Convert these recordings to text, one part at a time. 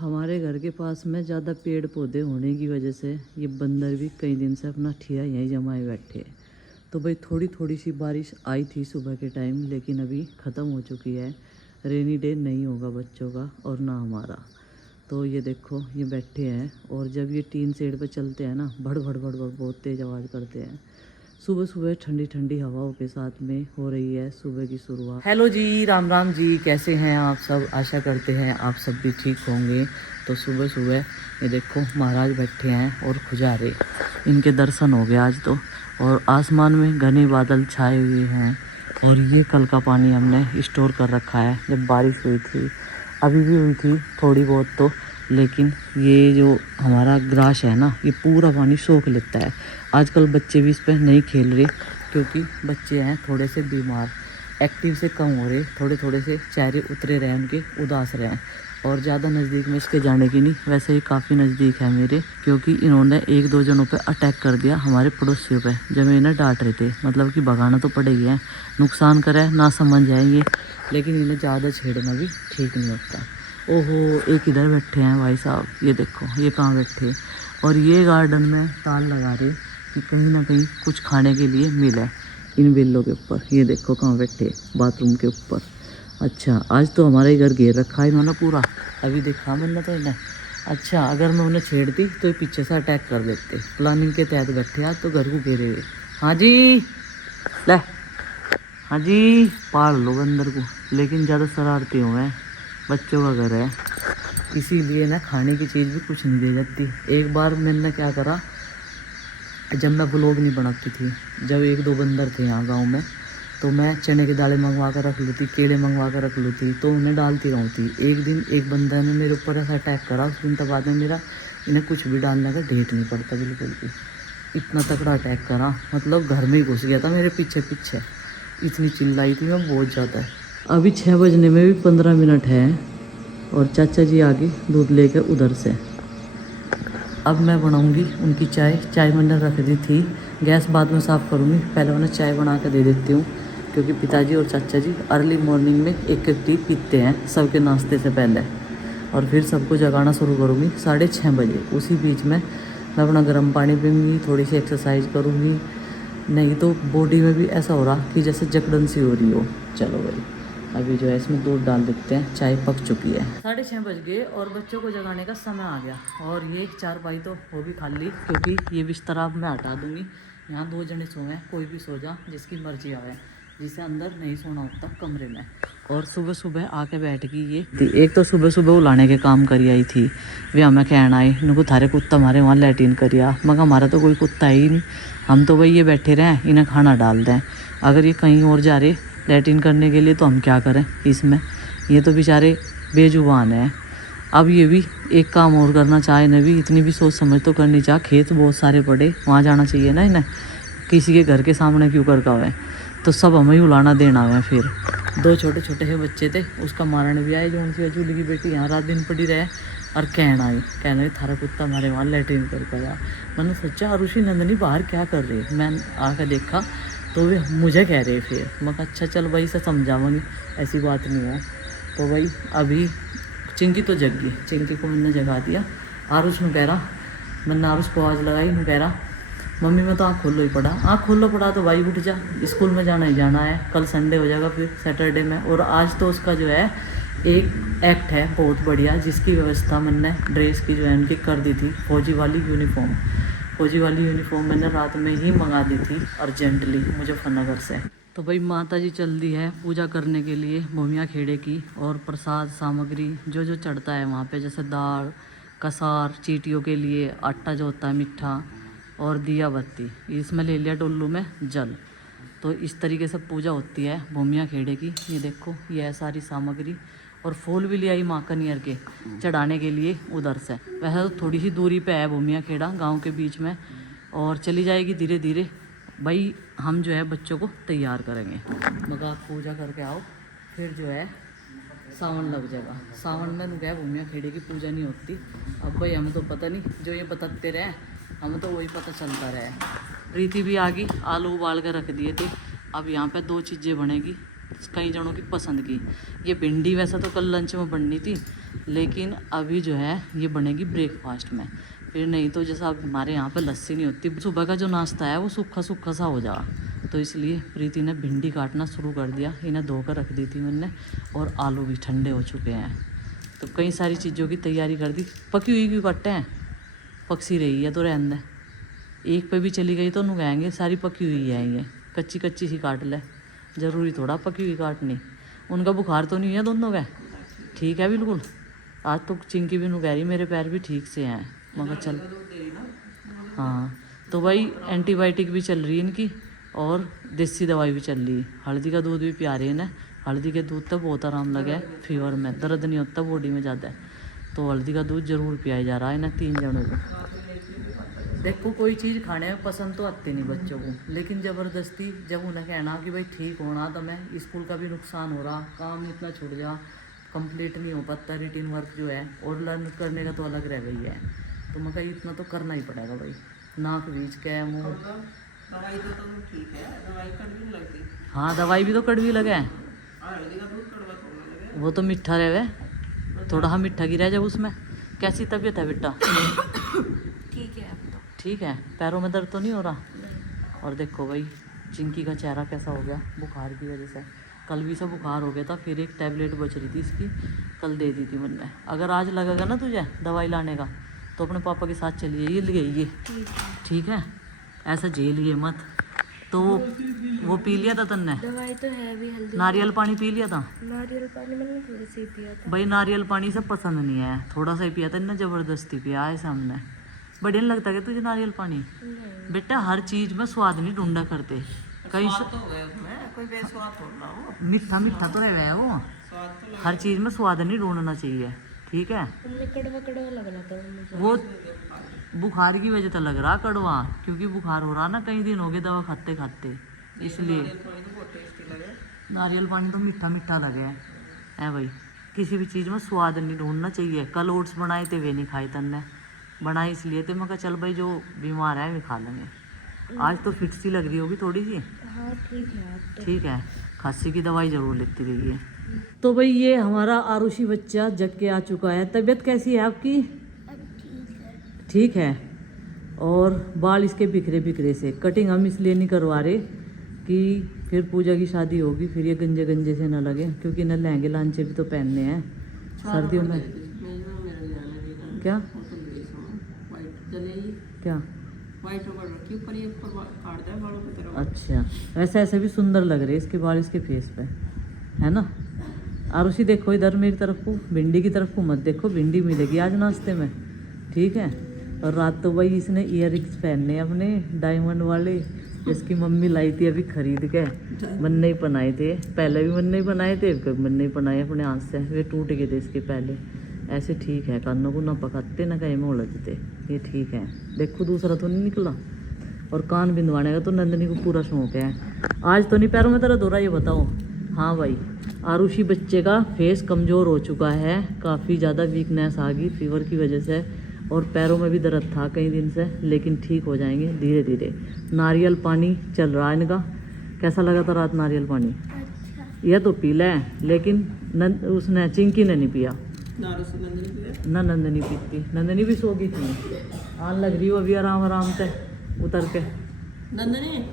हमारे घर के पास में ज़्यादा पेड़ पौधे होने की वजह से ये बंदर भी कई दिन से अपना ठिया यहीं जमाए बैठे हैं। तो भाई थोड़ी थोड़ी सी बारिश आई थी सुबह के टाइम, लेकिन अभी ख़त्म हो चुकी है। रेनी डे नहीं होगा बच्चों का और ना हमारा। तो ये देखो ये बैठे हैं, और जब ये टीन शेड पे चलते हैं ना, भड़ भड़ भड़ भड़ बहुत तेज़ आवाज़ करते हैं। सुबह सुबह ठंडी ठंडी हवाओं के साथ में हो रही है सुबह की शुरुआत। हेलो जी, राम राम जी, कैसे हैं आप सब? आशा करते हैं आप सब भी ठीक होंगे। तो सुबह सुबह ये देखो महाराज बैठे हैं और खुजारे, इनके दर्शन हो गए आज तो। और आसमान में घने बादल छाए हुए हैं, और ये कल का पानी हमने स्टोर कर रखा है। जब बारिश हुई थी, अभी भी हुई थी थोड़ी बहुत तो, लेकिन ये जो हमारा ग्रास है ना, ये पूरा पानी सोख लेता है। आजकल बच्चे भी इस पर नहीं खेल रहे, क्योंकि बच्चे हैं थोड़े से बीमार, एक्टिव से कम हो रहे, थोड़े थोड़े से चेहरे उतरे रहे उनके, उदास रहे। और ज़्यादा नज़दीक में इसके जाने की नहीं, वैसे ही काफ़ी नज़दीक है मेरे, क्योंकि इन्होंने एक दो जनों पे अटैक कर दिया हमारे पड़ोसियों पे, जब इन्हें डांट रहे थे। मतलब कि भगाना तो पड़ेगी है, नुकसान करे ना समझ जाएंगे, लेकिन इन्हें ज़्यादा छेड़ना भी ठीक नहीं होता। ओहो, एक इधर बैठे हैं भाई साहब, ये देखो ये कहाँ बैठे, और ये गार्डन में ताल लगा रहे कि कहीं ना कहीं कुछ खाने के लिए मिले इन बिल्लों के ऊपर। ये देखो कहाँ बैठे, बाथरूम के ऊपर। अच्छा, आज तो हमारा ही घर घेर रखा है इन्होंने पूरा, अभी देखा मैंने तो इन्हें। अच्छा, अगर मैं उन्हें छेड़ती तो ये पीछे से अटैक कर देते। प्लानिंग के तहत बैठे आज तो घर को घेरे हुए। हाँ जी, ले, हाँ जी, पाल लो बंदर को, लेकिन ज़्यादा शरारती हुए हैं। बच्चों का घर है, इसीलिए ना खाने की चीज़ भी कुछ नहीं दे जाती। एक बार मैंने क्या करा, जब मैं व्लॉग नहीं बनाती थी, जब एक दो बंदर थे यहाँ गांव में, तो मैं चने के दालें मंगवा कर रख ली थी, केले मंगवा कर रख ली थी, तो उन्हें डालती रहती थी। एक दिन एक बंदर ने मेरे ऊपर ऐसा अटैक करा, उस दिन तक बाद में मेरा इन्हें कुछ भी डालने का ढेट नहीं पड़ता बिल्कुल भी। इतना तगड़ा अटैक करा, मतलब घर में ही घुस गया था मेरे पीछे पीछे। इतनी चिल्लाई थी मैं बहुत ज़्यादा। अभी 6 बजने में भी 15 मिनट है, और चाचा जी आगे दूध लेकर उधर से। अब मैं बनाऊंगी उनकी चाय मैंने रख दी थी, गैस बाद में साफ़ करूंगी, पहले उन्हें चाय बना कर दे देती हूँ। क्योंकि पिताजी और चाचा जी अर्ली मॉर्निंग में एक टी पीते हैं सबके नाश्ते से पहले, और फिर सबको जगाना शुरू करूँगी 6:30 बजे। उसी बीच में मैं अपना गर्म पानी पीऊँगी, थोड़ी सी एक्सरसाइज करूँगी, नहीं तो बॉडी में भी ऐसा हो रहा कि जैसे जकड़न सी हो रही हो। चलो भाई, अभी जो है इसमें दूध डाल देते हैं, चाय पक चुकी है। 6:30 बज गए और बच्चों को जगाने का समय आ गया, और ये एक चारपाई तो हो भी खाली, क्योंकि ये बिस्तर अब मैं हटा दूंगी। यहाँ 2 जने सोए, कोई भी सो जा, जिसकी मर्जी आवे, जिसे अंदर नहीं सोना होता कमरे में। और सुबह सुबह आके बैठ गई ये। एक तो सुबह सुबह उलाने के काम करी आई थी, वे हमें कहना आई इनको थारे कुत्ता हमारे वहाँ लैट्रिन करिया। मगर हमारा तो कोई कुत्ता ही नहीं, हम तो भाई ये बैठे रहें, इन्हें खाना डाल दें। अगर ये कहीं और जा रहे लैट्रिन करने के लिए तो हम क्या करें इसमें, ये तो बेचारे बेजुबान हैं। अब ये भी एक काम और करना चाहे न, भी इतनी भी सोच समझ तो करनी चाहे। खेत बहुत सारे पड़े, वहाँ जाना चाहिए ना इन्हें, किसी के घर के सामने क्यों कर का हुए, तो सब हमें ही उलाना देना हुआ। फिर 2 छोटे छोटे से बच्चे थे, उसका मारण भी आए, जो उनकी अजूली की बेटी यहाँ रात दिन पड़ी रहे, और कहना थारा कुत्ता हमारे वहाँ लैट्रिन कर गया। मैंने सोचा ऋषि नंदनी बाहर क्या कर रही है, मैं आकर देखा तो वे मुझे कह रहे। फिर मैं अच्छा चल भाई से समझाऊँगी, ऐसी बात नहीं है। तो भाई अभी चिंकी तो जग गई, चिंकी को मैंने जगा दिया। आरुष में कह रहा, मैंने आरुष को आवाज़ लगाई, मैं कह रहा मम्मी मैं तो आँख खोलो ही पड़ा। आँख खोलो पड़ा तो भाई उठ जा, स्कूल में जाना ही जाना है, कल संडे हो जाएगा फिर सैटरडे में। और आज तो उसका जो है एक एक्ट है बहुत बढ़िया, जिसकी व्यवस्था मैंने ड्रेस की जो है उनकी कर दी थी, फौजी वाली यूनिफॉर्म। फौजी वाली यूनिफॉर्म मैंने रात में ही मंगा दी थी अर्जेंटली मुजफ्फरनगर से। तो भाई माता जी चल दी है पूजा करने के लिए भूमिया खेड़े की, और प्रसाद सामग्री जो जो चढ़ता है वहाँ पे, जैसे दाल, कसार, चीटियों के लिए आटा जो होता है मीठा, और दिया बत्ती, इसमें ले लिया डोलू में जल। तो इस तरीके से पूजा होती है भूमिया खेड़े की। ये देखो ये है सारी सामग्री, और फूल भी ले आई माँ कनियर के चढ़ाने के लिए उधर से। वैसे तो थोड़ी सी दूरी पे है भूमिया खेड़ा गांव के बीच में, और चली जाएगी धीरे धीरे। भाई हम जो है बच्चों को तैयार करेंगे, मगर आप पूजा करके आओ, फिर जो है सावन लग जाएगा। सावन में क्या भूमिया खेड़े की पूजा नहीं होती। अब भाई हमें तो पता नहीं, जो ये बताते रहे हमें तो वही पता चलता रहे। प्रीति भी आ गई, आलू उबाल कर रख दिए थे। अब यहाँ पे 2 चीज़ें बनेगी कई जनों की पसंद की। ये भिंडी वैसा तो कल लंच में बननी थी, लेकिन अभी जो है ये बनेगी ब्रेकफास्ट में। फिर नहीं तो जैसा अब हमारे यहाँ पे लस्सी नहीं होती, सुबह का जो नाश्ता है वो सूखा सूखा सा हो जाएगा। तो इसलिए प्रीति ने भिंडी काटना शुरू कर दिया, इन्हें धोकर रख दी थी मैंने, और आलू भी ठंडे हो चुके हैं। तो कई सारी चीज़ों की तैयारी कर दी। पकी हुई क्यों काटते हैं, पकसी रही है तो रहने दे, एक पे भी चली गई तो नुगाएंगे, सारी पकी हुई है ये, कच्ची कच्ची सी काट ले, ज़रूरी थोड़ा पकी हुई काटनी। उनका बुखार तो नहीं है दोनों का, ठीक है बिल्कुल। आज तो चिंकी भी नुकह रही, मेरे पैर भी ठीक से हैं, मगर चल। हाँ तो भाई एंटीबायोटिक भी चल रही है इनकी, और देसी दवाई भी चल रही है। हल्दी का दूध भी पिया रही है ना, हल्दी के दूध तक बहुत आराम लगा है, फीवर में दर्द नहीं होता बॉडी में ज़्यादा, तो हल्दी का दूध ज़रूर पिया जा रहा है ना 3 जनों को। देखो कोई चीज़ खाने में पसंद तो आती नहीं बच्चों को, लेकिन ज़बरदस्ती जब उन्हें कहना कि भाई ठीक होना, तो मैं स्कूल का भी नुकसान हो रहा, काम इतना छूट जा, कंप्लीट नहीं हो पाता रिटीन वर्क जो है, और लर्न करने का तो अलग रह गई है, तो मैं कहीं इतना तो करना ही पड़ेगा भाई। नाक बीच के मुँह, दवाई तो ठीक है, दवाई कड़वी नहीं लगती। हाँ दवाई भी तो कड़वी लगे, वो तो मीठा रहे, थोड़ा हाँ मीठा गिरा जब उसमें। कैसी तबीयत है बेटा? ठीक है अब तो। ठीक है, पैरों में दर्द तो नहीं हो रहा? और देखो भाई चिंकी का चेहरा कैसा हो गया बुखार की वजह से। कल भी से बुखार हो गया था, फिर एक टैबलेट बच रही थी इसकी, कल दे दी थी मैंने। अगर आज लगेगा ना तुझे दवाई लाने का, तो अपने पापा के साथ चलिए, ये ले आइए, ठीक है? ऐसा झेलिए मत। तो वो पी लिया था तन्ने? दवाई तो है भी, हल्दी नारियल पानी पी लिया था? नारियल पानी मैंने थोड़ा सा ही पिया था भाई। नारियल पानी सब पसंद नहीं है, थोड़ा सा ही पिया था इन्हें, ज़बरदस्ती पिया है सामने। बढ़िया नहीं लगता क्या तुझे नारियल पानी? नहीं। बेटा हर चीज़ में स्वाद नहीं ढूंढा करते, कहीं तो कोई बेस्वाद थोड़ा हो, मीठा मीठा तो रह गया वो। स्वाद तो हर चीज़ में स्वाद नहीं ढूंढना चाहिए, ठीक है? कड़वा कड़वा लग रहा था मुझे। वो बुखार की वजह से लग रहा कड़वा, क्योंकि बुखार हो रहा ना, कई दिन हो गए दवा खाते खाते, इसलिए। नारियल पानी तो मीठा मीठा लगे है भाई। किसी भी चीज़ में स्वाद नहीं ढूंढना चाहिए। कल ओट्स बनाए थे, वे नहीं खाए तन्ने, बनाए इसलिए थे, मैं कहा चल भाई जो बीमार है वे खा लेंगे। आज तो फिट सी लग रही होगी थोड़ी सी? हाँ ठीक है अब तो। ठीक है, खांसी की दवाई ज़रूर लेती रहिए। तो भाई ये हमारा आरुषि बच्चा जग के आ चुका है। तबीयत कैसी है आपकी? ठीक है। और बाल इसके बिखरे बिखरे से, कटिंग हम इसलिए नहीं करवा रहे कि फिर पूजा की शादी होगी फिर ये गंजे गंजे से ना लगे, क्योंकि इन्हें लहंगे लांचे भी तो पहनने हैं सर्दियों में। क्या क्या? अच्छा, वैसे ऐसे भी सुंदर लग रहे इसके बाल इसके फेस पे, है ना? आरुषि देखो इधर मेरी तरफ को, भिंडी की तरफ को मत देखो, भिंडी मिलेगी आज नाश्ते में, ठीक है? और रात तो भाई इसने ईयर रिंग्स पहनने अपने डायमंड वाले, जिसकी मम्मी लाई थी अभी खरीद के, मन नहीं बनाए थे, पहले भी मन नहीं बनाए थे, कभी मन नहीं बनाए अपने हाथ से, वे टूट गए थे इसके पहले। ऐसे ठीक है, कानों को ना पकाते ना कहीं में उलझते, ये ठीक है। देखो दूसरा तो नहीं निकला। और कान बिंदवाने का तो नंदनी को पूरा शौक है। आज तो नहीं पैरों में दर्द हो रहा, ये बताओ? हाँ भाई, आरुषि बच्चे का फेस कमज़ोर हो चुका है, काफ़ी ज़्यादा वीकनेस आ गई फीवर की वजह से, और पैरों में भी दर्द था कई दिन से, लेकिन ठीक हो जाएंगे धीरे धीरे। नारियल पानी चल रहा है इनका। कैसा लगा था रात नारियल पानी? अच्छा। यह तो पी ले, लेकिन उसने चिंकी ने नहीं पिया ना, नंदनी पीती, नंदनी भी सो गई थी, आन लग रही वो अभी आराम आराम से उतर के। नंदनी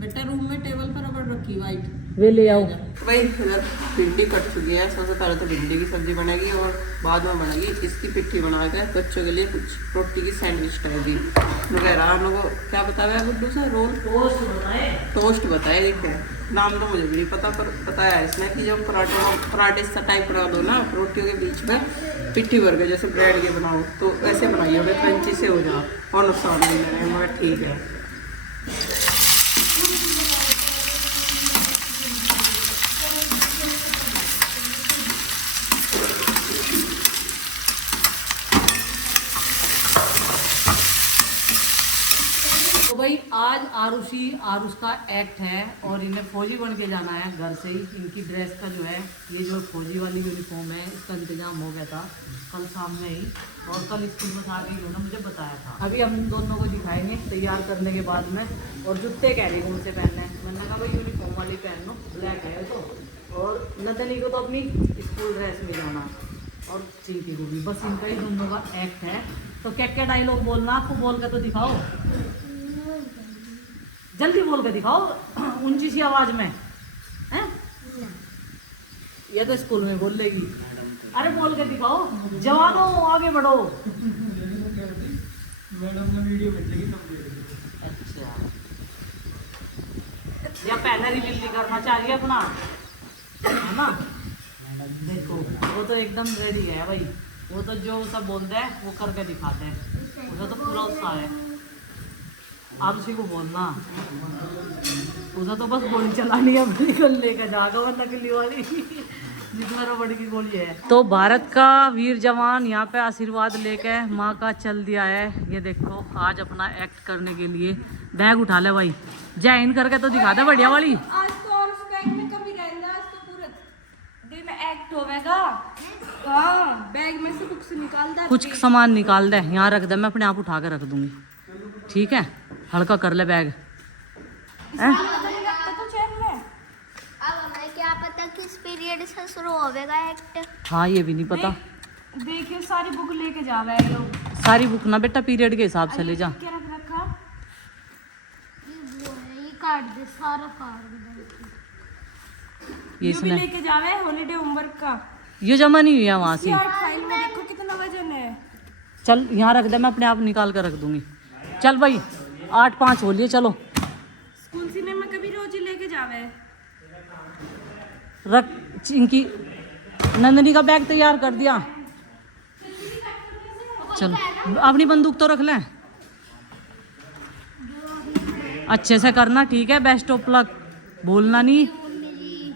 बेटा रूम में टेबल पर रबड़ रखी वाइट, वे ले आओ। भाई इधर भिंडी कट चुकी है। सबसे पहले तो भिंडी की सब्जी बनेगी और बाद में बनेगी इसकी पिट्ठी बना के बच्चों के लिए कुछ रोटी की सैंडविच टाइप वगैरह। हम लोग को क्या बताया गुड्डू से? रोल टोस्ट बताए। देखो नाम तो मुझे भी नहीं पता, पर बताया इसने कि जब पराठे सा टाइप बना दो ना रोटियों के बीच में, पिट्ठी भर के जैसे ब्रेड के बनाओ, तो वैसे बनाइए, क्रंची से हो जाओ और नुकसान नहीं लगे, मगर ठीक है। तो भाई आज आरुष का एक्ट है, और इन्हें फौजी बन के जाना है घर से ही। इनकी ड्रेस का जो है, ये जो फौजी वाली यूनिफॉर्म है, इसका इंतजाम हो गया था कल शाम में ही, और कल स्कूल में साथ ही उन्होंने मुझे बताया था। अभी हम इन दोनों को दिखाएंगे तैयार करने के बाद में। और जूते कह रही कौन से पहनने हैं, मैंने कहा भाई यूनिफॉर्म वाली पहन लो, ब्लैक है तो। और नंदनी को तो अपनी स्कूल ड्रेस में जाना, और चिंकी को भी, बस इनका ही दोनों का एक्ट है। तो क्या क्या डायलॉग बोलना आपको, बोल के तो दिखाओ, जल्दी बोल के दिखाओ ऊंची सी आवाज में हैं। ये तो स्कूल में बोल लेगी, अरे बोल के दिखाओ, जवानों आगे बढ़ो। अच्छा, या पहले रिवील करना चाहिए अपना, है ना। देखो वो तो एकदम रेडी है भाई, वो तो जो सब बोलते हैं वो करके दिखाते हैं, उसे तो पूरा उत्साह है। आप उसी को बोलना, उसे तो बस गोली चलानी है अपनी, कल लेकर जाएगा वो नकली वाली जितना रबड़ की गोली है। तो भारत का वीर जवान यहाँ पे आशीर्वाद लेके माँ का चल दिया है। ये देखो आज अपना एक्ट करने के लिए बैग उठा ले भाई, जय हिंद करके तो दिखा दे बढ़िया वाली। आज तो और उस बैग में कभी गए, आज तो पूरा दिन में एक्ट होवेगा। हाँ, बैग में से कुछ निकाल दे, कुछ सामान निकाल दे, यहाँ रख दे, मैं अपने आप उठा के रख दूंगी, ठीक है। हल्का कर ले बैग। तो चैन में अब हमें क्या पता किस पीरियड से शुरू होवेगा एक्ट। हाँ ये भी नहीं पता। देखिए सारी बुक लेके जा रहा है लोग। सारी बुक ना बेटा पीरियड के हिसाब से ले जा। क्या रख रखा? ये वो है, ये काट दे, सारा फाड़ दे। ये ये भी इसने लेके जा रहा है हॉलीडे होमवर्क का। ये जमा नहीं हुई है वहाँ से। यार फाइल में देखो कितना वजन है। चल यहाँ रख दे, मैं अपने आप निकाल कर रख दूंगी। चल भाई 8-5 हो लिए, चलो स्कूल सीने में कभी रोज ही लेके जावे। रख। चिंकी नंदनी का बैग तैयार कर दिया, चलो अपनी बंदूक तो रख लें, अच्छे से करना, ठीक है। बेस्ट ऑफ लक, बोलना नहीं,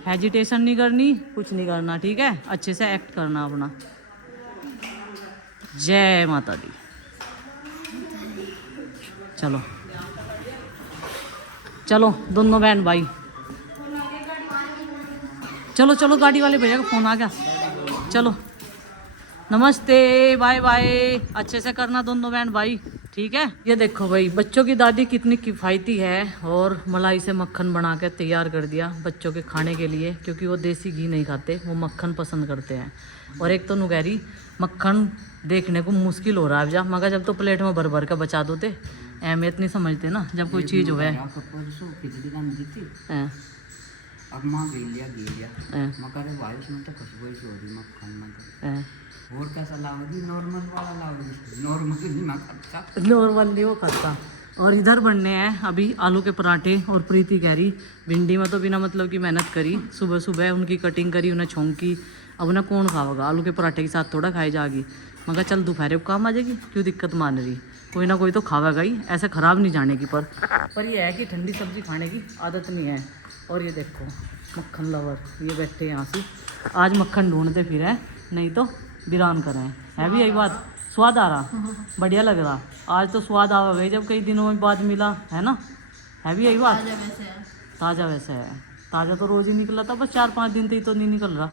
हेजिटेशन नहीं करनी, कुछ नहीं करना, ठीक है। अच्छे से एक्ट करना अपना। जय माता दी। चलो चलो दोनों बहन भाई, चलो चलो, गाड़ी वाले भैया का फोन आ गया। चलो नमस्ते, बाय बाय, अच्छे से करना दोनों बहन भाई, ठीक है। ये देखो भाई बच्चों की दादी कितनी किफ़ायती है, और मलाई से मक्खन बना के तैयार कर दिया बच्चों के खाने के लिए, क्योंकि वो देसी घी नहीं खाते, वो मक्खन पसंद करते हैं। और एक तो नुगैरी मक्खन देखने को मुश्किल हो रहा है अब, मगर जब तो प्लेट में भर भर के बचा दोते, अहमियत नहीं समझते ना जब कोई चीज़ हो है। अब माँ गिलिया मकर भाई उसमें तो खुशबू ही हो रही मक्खन में तो। और कैसा लाओगी? नॉर्मल वाला लाओगी? नॉर्मल नहीं मैं खाता, नॉर्मल नहीं वो खाता। और इधर बनने हैं अभी आलू के पराठे, और प्रीति कह रही भिंडी में तो बिना मतलब की मेहनत करी, सुबह सुबह उनकी कटिंग करी, उन्हें छौंकी। अब उन्हें कौन खाएगा, आलू के पराठे के साथ थोड़ा खाई जाएगी, मगर चल दोपहर को काम आ जाएगी, क्यों दिक्कत मान रही, कोई ना कोई तो खावेगा ही, ऐसे ख़राब नहीं जाने की। पर ये है कि ठंडी सब्जी खाने की आदत नहीं है। और ये देखो मक्खन लवर ये बैठे यहाँ से, आज मक्खन ढूंढते फिर है, नहीं तो बिरान कर रहे हैं। है भी यही बात, स्वाद आ रहा, बढ़िया लग रहा, आज तो स्वाद आ गई जब कई दिनों में बाद मिला, है ना। है भी यही बात, ताज़ा वैसे है, ताज़ा तो रोज़ ही निकला था, बस 4-5 दिन से ही तो नहीं निकल रहा।